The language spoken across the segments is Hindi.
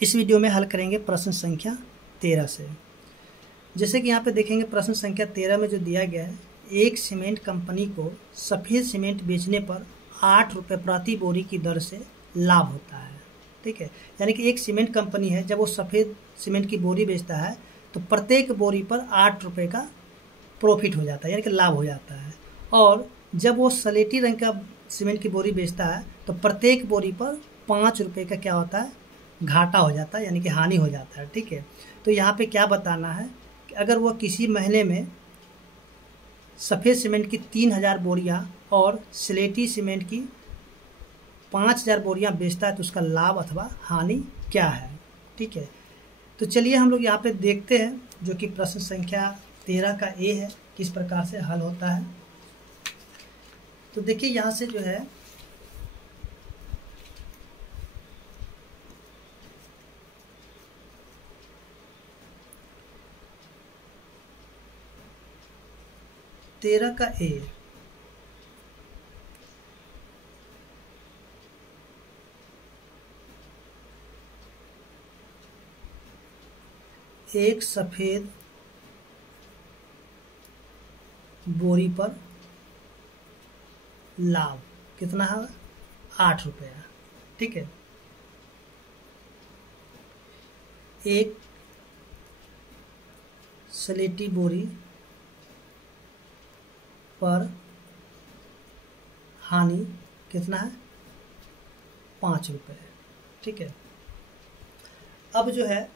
इस वीडियो में हल करेंगे प्रश्न संख्या 13 से। जैसे कि यहाँ पे देखेंगे प्रश्न संख्या 13 में जो दिया गया है, एक सीमेंट कंपनी को सफ़ेद सीमेंट बेचने पर 8 रुपये प्रति बोरी की दर से लाभ होता है। ठीक है, यानी कि एक सीमेंट कंपनी है, जब वो सफ़ेद सीमेंट की बोरी बेचता है तो प्रत्येक बोरी पर 8 रुपये का प्रॉफिट हो जाता है, यानी कि लाभ हो जाता है। और जब वो सलेटी रंग का सीमेंट की बोरी बेचता है तो प्रत्येक बोरी पर 5 रुपये का क्या होता है, घाटा हो जाता है, यानी कि हानि हो जाता है। ठीक है, तो यहाँ पे क्या बताना है कि अगर वो किसी महीने में सफ़ेद सीमेंट की 3000 बोरियाँ और स्लेटी सीमेंट की 5000 बोरियाँ बेचता है तो उसका लाभ अथवा हानि क्या है। ठीक है, तो चलिए हम लोग यहाँ पे देखते हैं जो कि प्रश्न संख्या 13 का ए है, किस प्रकार से हल होता है। तो देखिए यहाँ से जो है तेरह का ए, एक सफ़ेद बोरी पर लाभ कितना है, 8 रुपया। ठीक है, एक स्लेटी बोरी पर हानि कितना है, 5 रुपये। ठीक है, अब जो है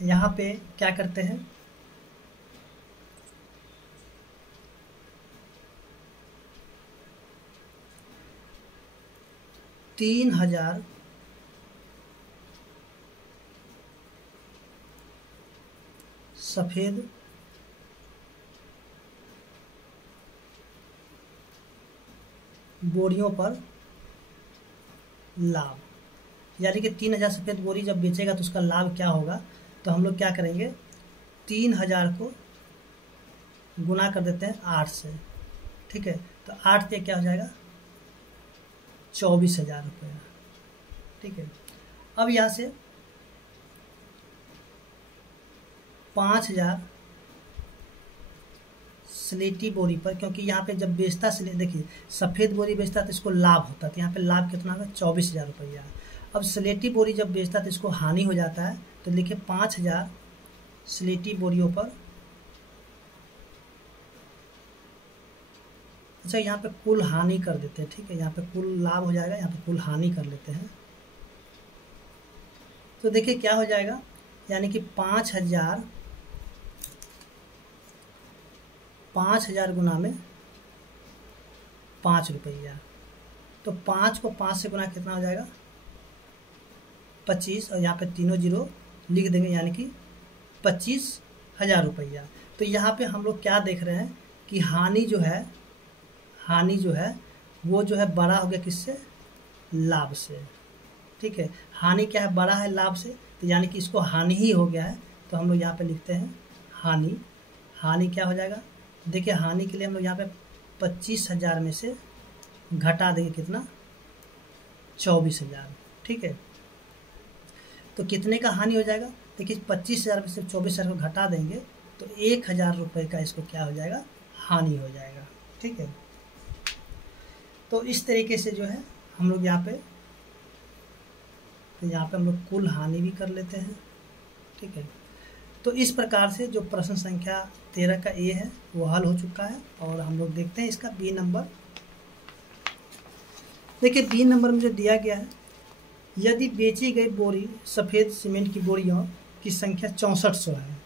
यहाँ पे क्या करते हैं, तीन 3000 सफ़ेद बोरियों पर लाभ, यानी कि 3000 सफ़ेद बोरी जब बेचेगा तो उसका लाभ क्या होगा। तो हम लोग क्या करेंगे, 3000 को गुना कर देते हैं 8 से। ठीक है, तो 8 से क्या हो जाएगा, 24,000 रुपया। ठीक है, अब यहाँ से 5000 स्लेटी बोरी पर, क्योंकि यहाँ पे जब बेचता देखिए सफ़ेद बोरी बेचता तो इसको लाभ होता है, तो यहाँ पे लाभ कितना होगा, 24,000 रुपया। अब स्लेटी बोरी जब बेचता तो इसको हानि हो जाता है, तो देखिए 5000 स्लेटी बोरियों पर, अच्छा यहाँ पे कुल हानि कर देते हैं। ठीक है, यहाँ पे कुल लाभ हो जाएगा, यहाँ पे कुल हानि कर लेते हैं। तो देखिए क्या हो जाएगा, यानी कि 5000 गुना में 5 रुपया, तो 5 को 5 से गुना कितना हो जाएगा, 25, और यहाँ पे तीनों जीरो लिख देंगे, यानी कि 25,000 रुपया। तो यहाँ पे हम लोग क्या देख रहे हैं कि हानि जो है वो जो है बड़ा हो गया किससे, लाभ से। ठीक है, हानि क्या है, बड़ा है लाभ से, तो यानी कि इसको हानि ही हो गया है, तो हम लोग यहाँ पे लिखते हैं हानि क्या हो जाएगा। देखिए हानि के लिए हम लोग यहाँ पे 25,000 में से घटा देंगे कितना, 24,000। ठीक है, तो कितने का हानि हो जाएगा, देखिए 25,000 में से 24,000 को घटा देंगे तो 1,000 रुपये का इसको क्या हो जाएगा, हानि हो जाएगा। ठीक है, तो इस तरीके से जो है हम लोग यहाँ पे हम लोग कुल हानि भी कर लेते हैं। ठीक है, तो इस प्रकार से जो प्रश्न संख्या 13 का ए है वो हल हो चुका है। और हम लोग देखते हैं इसका बी नंबर। देखिए बी नंबर में जो दिया गया है, यदि बेची गई बोरी सफ़ेद सीमेंट की बोरियों की संख्या 6400 है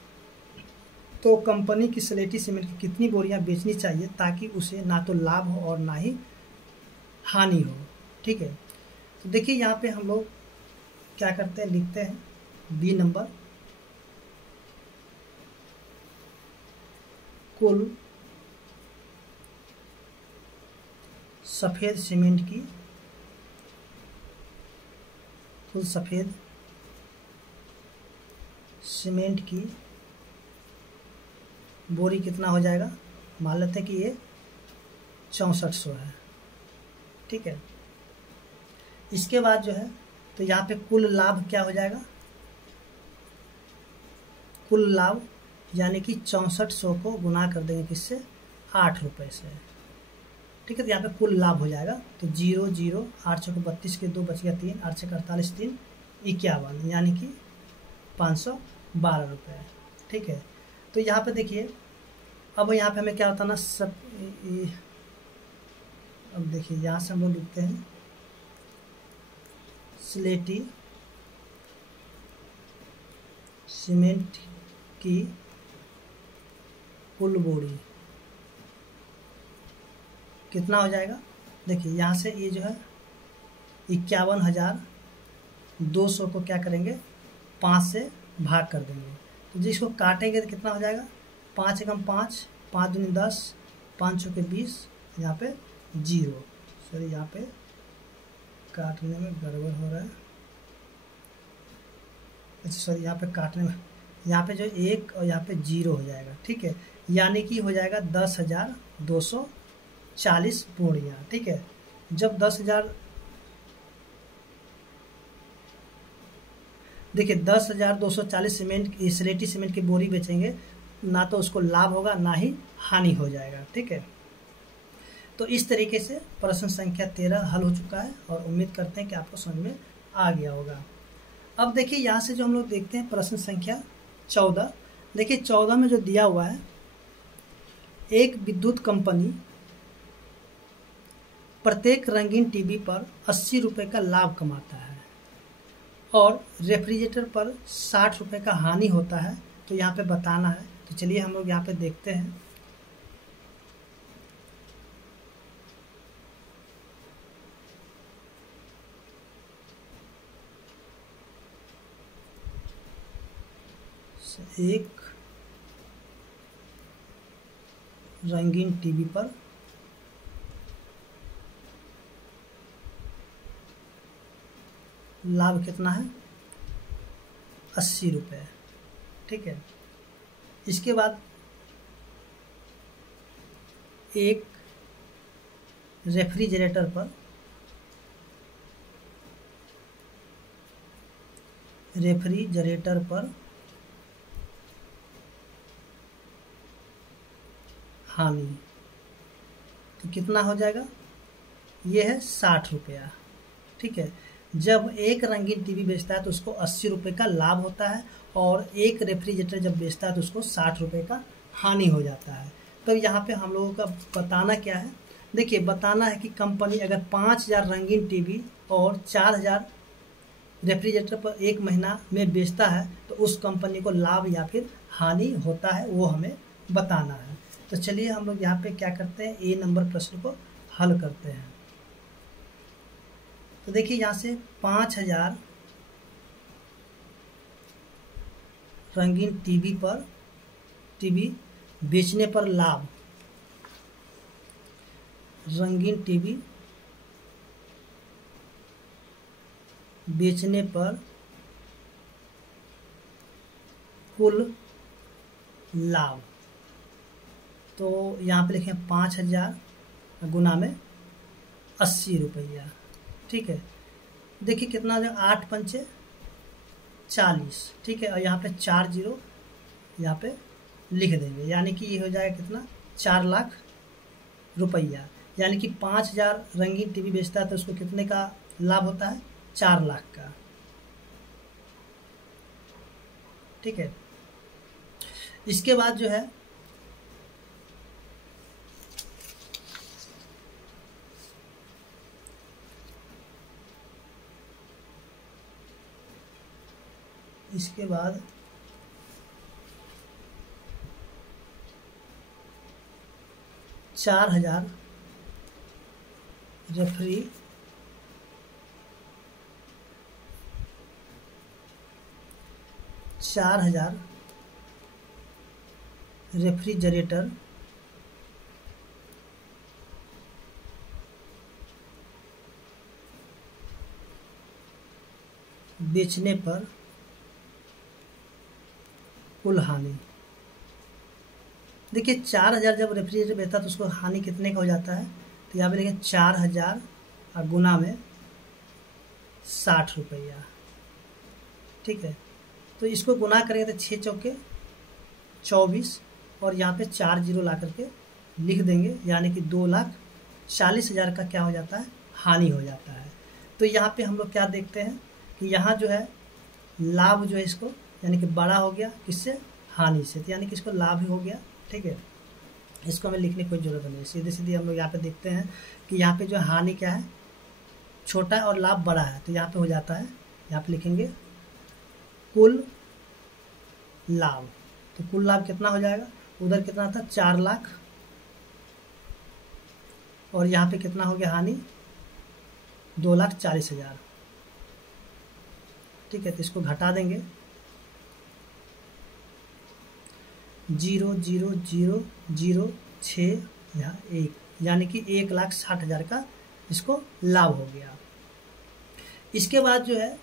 तो कंपनी की स्लेटी सीमेंट की कितनी बोरियां बेचनी चाहिए ताकि उसे ना तो लाभ हो और ना ही हानि हो। ठीक है, तो देखिए यहाँ पे हम लोग क्या करते हैं, लिखते हैं बी नंबर, कुल सफ़ेद सीमेंट की बोरी कितना हो जाएगा, मान लेते हैं कि ये 6400 है। ठीक है, इसके बाद जो है तो यहाँ पे कुल लाभ क्या हो जाएगा, कुल लाभ यानी कि 6400 को गुना कर देंगे किससे, 8 रुपये से। ठीक है, तो यहाँ पे कुल लाभ हो जाएगा। तो 0 0 8 6 32 के 2 बच गया 3, 8 6 48 3 51 यानी कि 512 रुपये। ठीक है, तो यहाँ पे देखिए अब यहाँ पे हमें क्या होता है ना सब अब देखिए यहाँ से हम लोग लिखते हैं स्लेटी सीमेंट की कुल बोरी कितना हो जाएगा। देखिए यहाँ से ये जो है 51,200 को क्या करेंगे 5 से भाग कर देंगे। तो जिसको काटेंगे तो कितना हो जाएगा, 5 एकम 5, 5 दूनी 10, 5 चौके 20, यहाँ पे 0। सॉरी यहाँ पे काटने में गड़बड़ हो रहा है। अच्छा सॉरी यहाँ पे काटने में यहाँ पे जो 1 और यहाँ पे 0 हो जाएगा। ठीक है, यानी कि हो जाएगा 10,240 बोरियाँ। ठीक है, जब 10,000 देखिए 10,240 सीमेंट स्लेटी सीमेंट की बोरी बेचेंगे, ना तो उसको लाभ होगा ना ही हानि हो जाएगा। ठीक है, तो इस तरीके से प्रश्न संख्या 13 हल हो चुका है और उम्मीद करते हैं कि आपको समझ में आ गया होगा। अब देखिए यहाँ से जो हम लोग देखते हैं प्रश्न संख्या 14। देखिए 14 में जो दिया हुआ है, एक विद्युत कंपनी प्रत्येक रंगीन टीवी पर 80 रुपये का लाभ कमाता है और रेफ्रिजरेटर पर 60 रुपये का हानि होता है, तो यहाँ पे बताना है। तो चलिए हम लोग यहाँ पे देखते हैं। एक रंगीन टीवी पर लाभ कितना है, 80 रुपये। ठीक है, इसके बाद एक रेफ्रिजरेटर पर हानि, तो कितना हो जाएगा, ये है 60 रुपया। ठीक है, जब एक रंगीन टीवी बेचता है तो उसको 80 रुपये का लाभ होता है और एक रेफ्रिजरेटर जब बेचता है तो उसको 60 रुपये का हानि हो जाता है। तो यहाँ पे हम लोगों का बताना क्या है, देखिए बताना है कि कंपनी अगर 5,000 रंगीन टीवी और 4,000 रेफ्रिजरेटर पर एक महीना में बेचता है तो उस कंपनी को लाभ या फिर हानि होता है, वो हमें बताना है। तो चलिए हम लोग यहाँ पे क्या करते हैं, ए नंबर प्रश्न को हल करते हैं। तो देखिए यहाँ से 5,000 रंगीन टीवी बेचने पर लाभ, रंगीन टीवी बेचने पर कुल लाभ, तो यहाँ पे लिखें 5,000 गुना में 80 रुपया। ठीक है, देखिए कितना हो जाएगा, 8 पंचे 40। ठीक है, और यहाँ पे 4 0 यहाँ पे लिख देंगे, यानी कि ये हो जाएगा कितना, 4 लाख रुपया। यानी कि 5,000 रंगीन टीवी बेचता है तो उसको कितने का लाभ होता है, 4 लाख का। ठीक है, इसके बाद जो है इसके बाद 4,000 रेफ्रिजरेटर बेचने पर कुल हानि। देखिए 4,000 जब रेफ्रिजरेटर बेचता है तो उसको हानि कितने का हो जाता है, तो यहाँ पे देखिए 4,000 और गुना में 60 रुपया। ठीक है, तो इसको गुना करेंगे तो 6 चौके 24 और यहाँ पे 4 जीरो ला करके लिख देंगे, यानी कि 2,40,000 का क्या हो जाता है, हानि हो जाता है। तो यहाँ पे हम लोग क्या देखते हैं कि यहाँ जो है लाभ जो है इसको यानी कि बड़ा हो गया, किससे, हानि से, तो यानी कि इसको लाभ ही हो गया। ठीक है, इसको हमें लिखने की कोई ज़रूरत नहीं है, सीधे सीधे हम लोग यहाँ पे देखते हैं कि यहाँ पे जो हानि क्या है, छोटा है और लाभ बड़ा है, तो यहाँ पे हो जाता है, यहाँ पे लिखेंगे कुल लाभ। तो कुल लाभ कितना हो जाएगा, उधर कितना था 4 लाख और यहाँ पे कितना हो गया हानि 2,40,000। ठीक है, तो इसको घटा देंगे 0,0,0,0,6 यहाँ 1, यानी कि 1,60,000 का इसको लाभ हो गया। इसके बाद जो है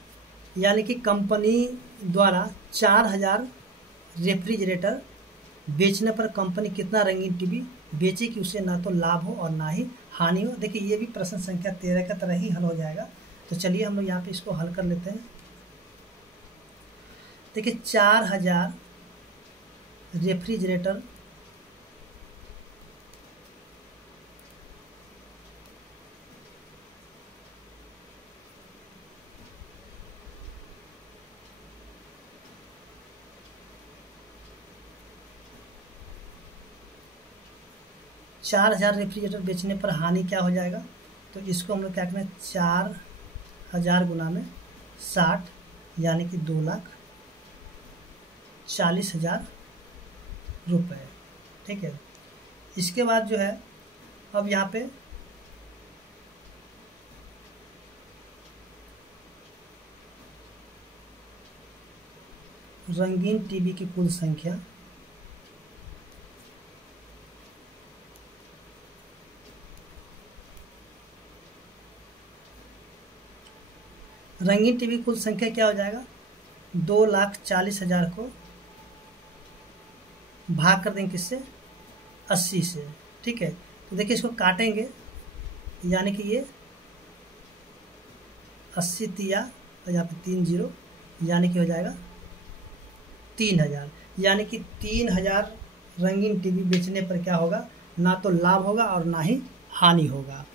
यानी कि कंपनी द्वारा 4,000 रेफ्रिजरेटर बेचने पर कंपनी कितना रंगीन टीवी बेचे कि उसे ना तो लाभ हो और ना ही हानि हो। देखिए ये भी प्रश्न संख्या 13 का तरह ही हल हो जाएगा। तो चलिए हम लोग यहाँ पे इसको हल कर लेते हैं। देखिए 4,000 रेफ्रिजरेटर रेफ्रिजरेटर बेचने पर हानि क्या हो जाएगा, तो इसको हम लोग क्या करें 4,000 गुना में 60 यानी कि 2,40,000 रुपये। ठीक है, इसके बाद जो है अब यहाँ पे रंगीन टीवी की कुल संख्या रंगीन टीवी कुल संख्या क्या हो जाएगा, 2,40,000 को भाग कर देंगे किससे, 80 से। ठीक है, तो देखिए इसको काटेंगे यानी कि ये 80 तिया और यहाँ पे 3 जीरो यानी कि हो जाएगा 3,000, यानी कि 3,000 रंगीन टीवी बेचने पर क्या होगा, ना तो लाभ होगा और ना ही हानि होगा।